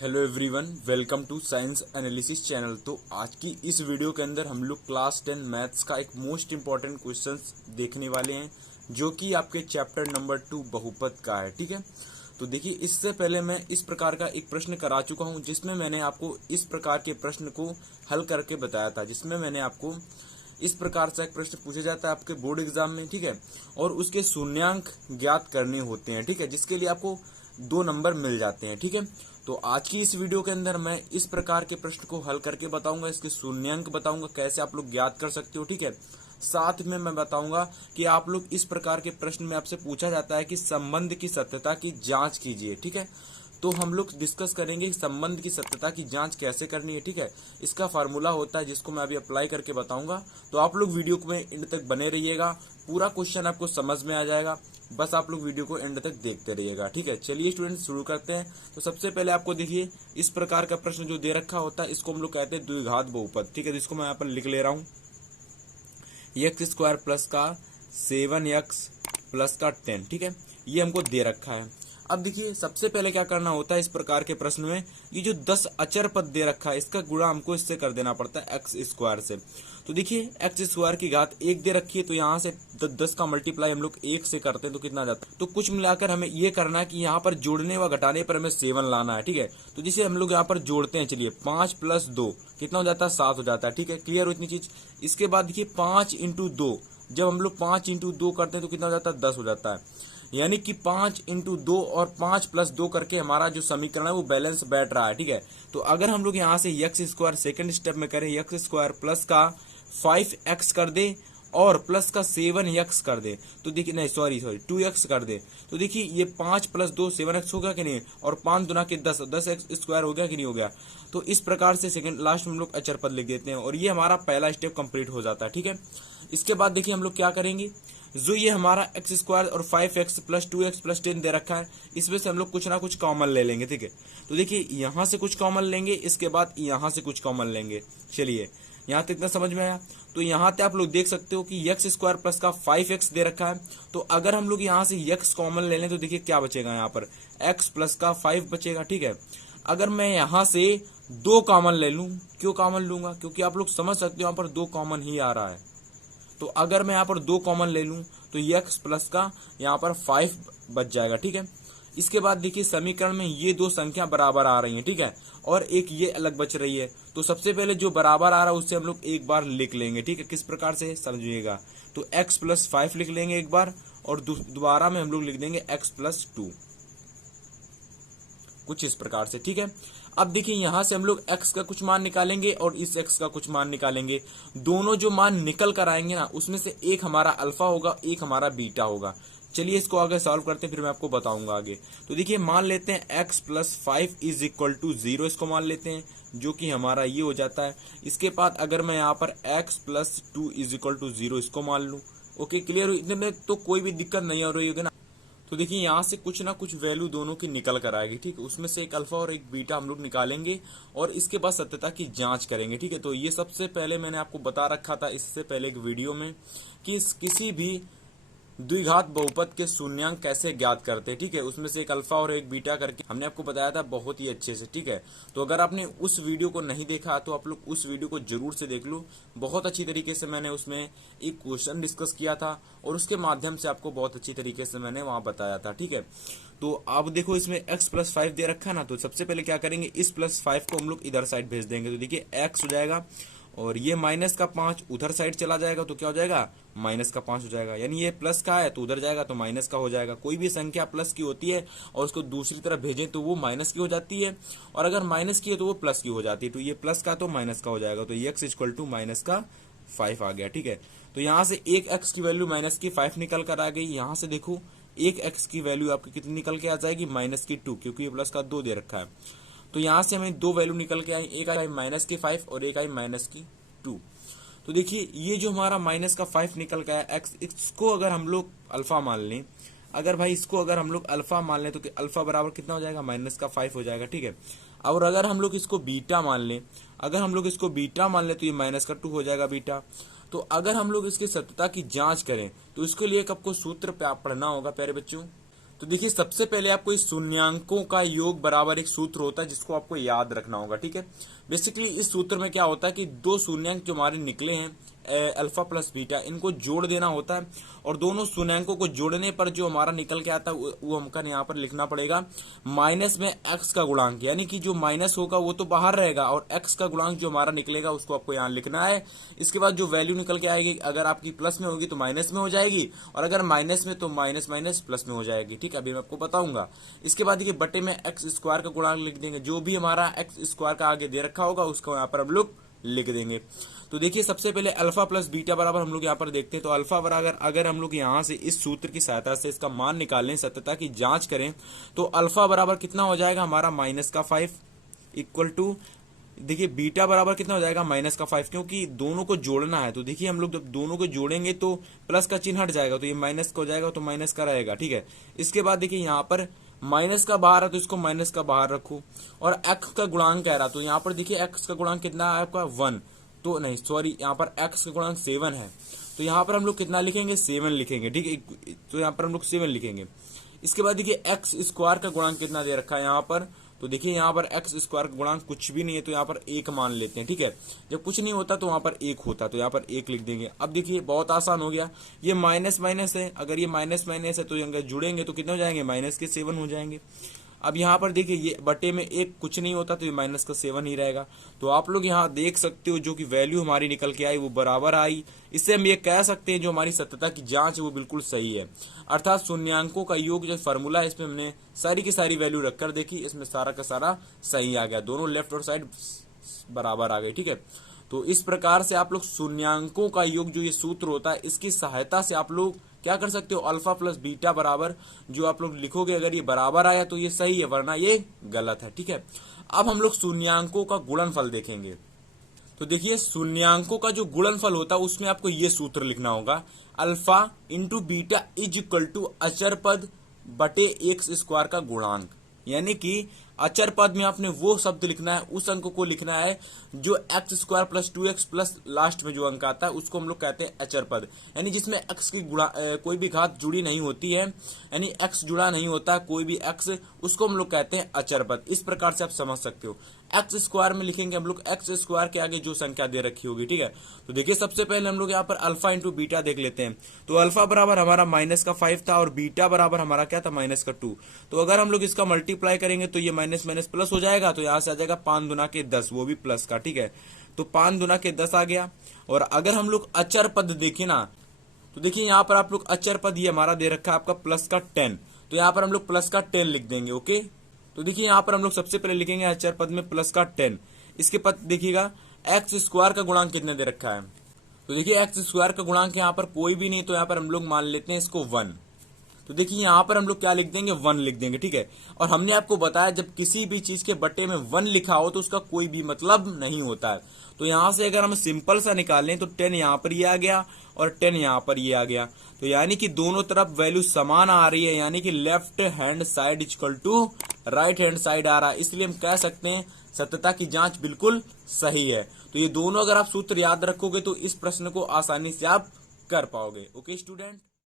Hello everyone, welcome to science analysis channel. तो आज की इस वीडियो के अंदर हम लोग क्लास 10 मैथ्स का एक मोस्ट इम्पॉर्टेंट क्वेश्चंस देखने वाले हैं, जो कि आपके चैप्टर नंबर 2 बहुपद का है। ठीक है, तो देखिए, इससे पहले मैं इस प्रकार का एक प्रश्न करा चुका हूं, जिसमें मैंने आपको इस प्रकार के प्रश्न को हल करके बताया था, जिसमें मैंने आपको इस प्रकार से एक प्रश्न पूछा जाता है आपके बोर्ड एग्जाम में। ठीक है, और उसके शून्यांक ज्ञात करने होते हैं। ठीक है, जिसके लिए आपको 2 नंबर मिल जाते हैं। ठीक है, तो आज की इस वीडियो के अंदर मैं इस प्रकार के प्रश्न को हल करके बताऊंगा, इसके शून्यांक बताऊंगा, कैसे आप लोग ज्ञात कर सकते हो। ठीक है, साथ में मैं बताऊंगा कि आप लोग इस प्रकार के प्रश्न में आपसे पूछा जाता है कि संबंध की सत्यता की जांच कीजिए। ठीक है, तो हम लोग डिस्कस करेंगे कि संबंध की सत्यता की जांच कैसे करनी है। ठीक है, इसका फार्मूला होता है, जिसको मैं अभी अप्लाई करके बताऊंगा। तो आप लोग वीडियो में एंड तक बने रहिएगा, पूरा क्वेश्चन आपको समझ में आ जाएगा। बस आप लोग वीडियो को एंड तक देखते रहिएगा। ठीक है, चलिए स्टूडेंट्स शुरू करते हैं। तो सबसे पहले आपको देखिए, इस प्रकार का प्रश्न जो दे रखा होता है, इसको हम लोग कहते हैं द्विघात बहुपद। ठीक है, जिसको मैं यहाँ पर लिख ले रहा हूँ, एक्स स्क्वायर प्लस का 7x प्लस का 10। ठीक है, ये हमको दे रखा है। अब देखिए, सबसे पहले क्या करना होता है इस प्रकार के प्रश्न में, ये जो 10 अचर पद दे रखा है, इसका गुणा हमको इससे कर देना पड़ता है एक्स स्क्वायर से। तो देखिए, एक्स स्क्वायर की घात 1 दे रखी है, तो यहाँ से 10 का मल्टीप्लाई हम लोग 1 से करते हैं तो कितना जाता है। तो कुछ मिलाकर हमें ये करना है कि यहाँ पर जोड़ने व घटाने पर हमें 7 लाना है। ठीक है, तो जिसे हम लोग यहाँ पर जोड़ते हैं, चलिए 5 + 2 कितना हो जाता है, 7 हो जाता है। ठीक है, क्लियर हो इतनी चीज। इसके बाद देखिए 5 × 2, जब हम लोग 5 × 2 करते हैं तो कितना हो जाता है, 10 हो जाता है। यानी कि 5 × 2 और 5 + 2 करके हमारा जो समीकरण है वो बैलेंस बैठ रहा है। ठीक है, तो अगर हम लोग यहाँ से एक्स स्क्वायर सेकेंड स्टेप में करें, एक्स स्क्वायर प्लस का 5x कर दे और प्लस का 7x कर दे, तो देखिए, नहीं सॉरी 2x कर दे, तो देखिए ये 5 + 2 7x हो गया कि नहीं, और 5 दूना के 10x स्क्वायर हो गया कि नहीं हो गया। तो इस प्रकार से सेकंड लास्ट में हम लोग अचर पद लिख देते हैं, और ये हमारा पहला स्टेप कंप्लीट हो जाता है। ठीक है, इसके बाद देखिए हम लोग क्या करेंगे, जो ये हमारा एक्स स्क्वायर और 5x + 2x + 10 दे रखा है, इसमें से हम लोग कुछ ना कुछ कॉमन ले लेंगे। ठीक है, तो देखिए यहाँ से कुछ कॉमन लेंगे, इसके बाद यहाँ से कुछ कॉमन लेंगे। चलिए, यहाँ तक इतना समझ में आया। तो यहाँ पे आप लोग देख सकते हो कि एक्स स्क्वायर प्लस का 5x दे रखा है, तो अगर हम लोग यहाँ से x कॉमन ले लें तो देखिए क्या बचेगा, यहाँ पर x प्लस का 5 बचेगा। ठीक है, अगर मैं यहाँ से 2 कॉमन ले लूँ, क्यों कॉमन लूंगा, क्योंकि आप लोग समझ सकते हो यहाँ पर 2 कॉमन ही आ रहा है। तो अगर मैं यहाँ पर 2 कॉमन ले लूं तो x प्लस का यहाँ पर 5 बच जाएगा। ठीक है, इसके बाद देखिए समीकरण में ये 2 संख्या बराबर आ रही हैं। ठीक है, और एक ये अलग बच रही है, तो सबसे पहले जो बराबर आ रहा है उससे हम लोग एक बार लिख लेंगे। ठीक है, किस प्रकार से समझिएगा, तो x + 5 लिख लेंगे एक बार, और दोबारा में हम लोग लिख देंगे x + 2, कुछ इस प्रकार से। ठीक है, अब देखिए यहां से हम लोग x का कुछ मान निकालेंगे और इस x का कुछ मान निकालेंगे। दोनों जो मान निकल कर आएंगे ना, उसमें से एक हमारा अल्फा होगा, एक हमारा बीटा होगा। चलिए इसको आगे सॉल्व करते हैं, फिर मैं आपको बताऊंगा आगे। तो देखिए मान लेते हैं x + 5 = 0, इसको मान लेते हैं, जो कि हमारा ये हो जाता है। इसके बाद अगर मैं यहाँ पर x + 2 = 0 इसको मान लूँ, ओके क्लियर हो, इतने में तो कोई भी दिक्कत नहीं हो रही होगी ना। तो देखिए यहाँ से कुछ ना कुछ वैल्यू दोनों की निकल कर आएगी। ठीक है, उसमें से एक अल्फा और एक बीटा हम लोग निकालेंगे और इसके बाद सत्यता की जांच करेंगे। ठीक है, तो ये सबसे पहले मैंने आपको बता रखा था इससे पहले एक वीडियो में कि किसी भी द्विघात बहुपद के शून्यांक कैसे ज्ञात करते हैं। ठीक है, उसमें से एक अल्फा और एक बीटा करके हमने आपको बताया था बहुत ही अच्छे से। ठीक है, तो अगर आपने उस वीडियो को नहीं देखा तो आप लोग उस वीडियो को जरूर से देख लो, बहुत अच्छी तरीके से मैंने उसमें एक क्वेश्चन डिस्कस किया था और उसके माध्यम से आपको बहुत अच्छी तरीके से मैंने वहां बताया था। ठीक है, तो आप देखो इसमें x + 5 दे रखा है ना, तो सबसे पहले क्या करेंगे, इस +5 को हम लोग इधर साइड भेज देंगे। तो देखिए x हो जाएगा और ये -5 उधर साइड चला जाएगा, तो क्या हो जाएगा, -5 हो जाएगा। यानी ये प्लस का है तो उधर जाएगा तो माइनस का हो जाएगा। कोई भी संख्या प्लस की होती है और उसको दूसरी तरफ भेजें तो वो माइनस की हो जाती है, और अगर माइनस की है तो वो प्लस की हो जाती है। तो ये प्लस का तो माइनस का हो जाएगा, तो x = -5 आ गया। ठीक है, तो यहाँ से एक x की वैल्यू -5 निकल कर आ गई। यहाँ से देखो एक x की वैल्यू आपकी कितनी निकल के आ जाएगी, -2, क्योंकि ये प्लस का 2 दे रखा है। तो यहाँ से हमें 2 वैल्यू निकल के आई, एक आई -5 और एक आई -2। तो देखिए ये जो हमारा -5 निकल के आया x, इसको अगर हम लोग अल्फा मान लें, अगर भाई इसको अगर हम लोग अल्फा मान लें तो अल्फा बराबर कितना हो जाएगा, -5 हो जाएगा। ठीक है, और अगर हम लोग इसको बीटा मान लें, अगर हम लोग इसको बीटा मान लें तो ये -2 हो जाएगा बीटा। तो अगर हम लोग इसकी सत्यता की जांच करें तो इसके लिए आपको सूत्र पे आप पढ़ना होगा प्यारे बच्चों। तो देखिए सबसे पहले आपको इस शून्यांकों का योग बराबर एक सूत्र होता है जिसको आपको याद रखना होगा, ठीक है। बेसिकली इस सूत्र में क्या होता है कि दो शून्यांक जो हमारे निकले हैं अल्फा प्लस बीटा, इनको जोड़ देना होता है और दोनों शून्यांकों को जोड़ने पर जो हमारा निकल के आता है वो हमका यहाँ पर लिखना पड़ेगा माइनस में एक्स का गुणांक, यानी कि जो माइनस होगा वो तो बाहर रहेगा और एक्स का गुणांक जो हमारा निकलेगा उसको आपको यहाँ लिखना है। इसके बाद जो वैल्यू निकल के आएगी अगर आपकी प्लस में होगी तो माइनस में हो जाएगी और अगर माइनस में तो माइनस माइनस प्लस में हो जाएगी, ठीक है। अभी मैं आपको बताऊंगा। इसके बाद देखिए बटे में एक्स स्क्वायर का गुणांक लिख देंगे, जो भी हमारा एक्स स्क्वायर का आगे दे रखा होगा उसको यहाँ पर हम लोग लिख देंगे। तो देखिए सबसे पहले अल्फा प्लस बीटा बराबर हम लोग यहाँ पर देखते हैं। तो अल्फा बराबर अगर हम लोग यहाँ से इस सूत्र की सहायता से इसका मान निकालें, सत्यता की जांच करें, तो अल्फा बराबर कितना हो जाएगा हमारा -5 इक्वल टू, देखिए बीटा बराबर कितना हो जाएगा -5, क्योंकि दोनों को जोड़ना है। तो देखिए हम लोग जब दोनों को जोड़ेंगे तो प्लस का चिन्ह हट जाएगा, तो ये माइनस का हो जाएगा तो माइनस का रहेगा, ठीक है। इसके बाद देखिए यहाँ पर माइनस का बाहर है तो इसको माइनस का बाहर रखो और एक्स का गुणांक कह रहा, तो यहाँ पर देखिए एक्स का गुणांक कितना है आपका 1, तो नहीं सॉरी यहाँ पर एक्स का गुणांक 7 है, तो यहाँ पर हम लोग कितना लिखेंगे 7 लिखेंगे, ठीक है। तो यहाँ पर हम लोग 7 लिखेंगे। इसके बाद देखिए एक्स स्क्वायर का गुणांक कितना दे रखा है यहाँ पर, तो देखिए यहाँ पर एक्स स्क्वायर का गुणांक कुछ भी नहीं है तो यहाँ पर 1 मान लेते हैं, ठीक है। जब कुछ नहीं होता तो वहां पर 1 होता तो यहाँ पर 1 लिख देंगे। अब देखिए बहुत आसान हो गया, ये माइनस माइनस है, अगर ये माइनस माइनस है तो अगर जुड़ेंगे तो कितने हो जाएंगे -7 हो जाएंगे। अब यहाँ पर देखिए ये बटे में 1 कुछ नहीं होता तो ये -7 ही रहेगा। तो आप लोग यहाँ देख सकते हो जो कि वैल्यू हमारी निकल के आई वो बराबर आई। इससे हम ये कह सकते हैं जो हमारी सत्यता की जांच है वो बिल्कुल सही है, अर्थात शून्यांकों का योग जो फॉर्मूला है इसमें हमने सारी की सारी वैल्यू रखकर देखी, इसमें सारा का सारा सही आ गया, दोनों लेफ्ट और साइड बराबर आ गई, ठीक है। तो इस प्रकार से आप लोग शून्यांकों का योग जो ये सूत्र होता है इसकी सहायता से आप लोग क्या कर सकते हो, अल्फा प्लस बीटा बराबर जो आप लोग लिखोगे अगर ये बराबर आया तो ये सही है, वरना ये गलत है, ठीक है। अब हम लोग शून्यांकों का गुणनफल देखेंगे। तो देखिए शून्यांकों का जो गुणनफल होता है उसमें आपको ये सूत्र लिखना होगा, alpha into beta is equal to अचर पद बटे एक्स स्क्वायर का गुणांक, यानी कि अचर पद में आपने वो शब्द लिखना है, उस अंक को लिखना है जो x square plus 2x plus last में जो अंक आता है उसको हम लोग कहते हैं अचर पद, यानी जिसमें एक्स की कोई भी घात जुड़ी नहीं होती है, यानी एक्स जुड़ा नहीं होता कोई भी एक्स, उसको हम लोग कहते हैं अचर पद। इस प्रकार से आप समझ सकते हो। एक्स स्क्वायर में लिखेंगे हम लोग एक्स स्क्वायर के आगे जो संख्या दे रखी होगी, ठीक है। तो देखिए सबसे पहले हम लोग यहाँ पर अल्फा इंटू बीटा देख लेते हैं। तो अल्फा बराबर हमारा -5 था और बीटा बराबर हमारा क्या था -2। तो अगर हम लोग इसका मल्टीप्लाई करेंगे तो ये माइनस माइनस प्लस हो जाएगा, तो यहाँ से आ जाएगा 5 दूना के 10, वो भी प्लस का, ठीक है। तो 5 दूना के 10 आ गया। और अगर हम लोग अचर पद देखें ना, तो देखिए यहाँ पर आप लोग अचर पद ये हमारा दे रखा है आपका प्लस का 10, तो यहाँ पर हम लोग प्लस का 10 लिख देंगे, ओके। तो देखिए यहाँ पर हम लोग सबसे पहले लिखेंगे अचर पद में प्लस का 10। इसके पद देखिएगा एक्स स्क्वायर का गुणांक कितने दे रखा है, तो देखिए एक्स स्क्वायर का गुणांक यहाँ पर कोई भी नहीं, तो यहाँ पर हम लोग मान लेते हैं इसको 1। तो देखिए यहाँ पर हम लोग क्या लिख देंगे 1 लिख देंगे, ठीक है। और हमने आपको बताया जब किसी भी चीज के बटे में 1 लिखा हो तो उसका कोई भी मतलब नहीं होता है। तो यहाँ से अगर हम सिंपल सा निकालें तो 10 यहाँ पर ये आ गया और 10 यहाँ पर ये आ गया, तो यानी कि दोनों तरफ वैल्यू समान आ रही है, यानी कि left hand side equal to right hand side आ रहा है। इसलिए हम कह सकते हैं सत्यता की जांच बिल्कुल सही है। तो ये दोनों अगर आप सूत्र याद रखोगे तो इस प्रश्न को आसानी से आप कर पाओगे, ओके स्टूडेंट।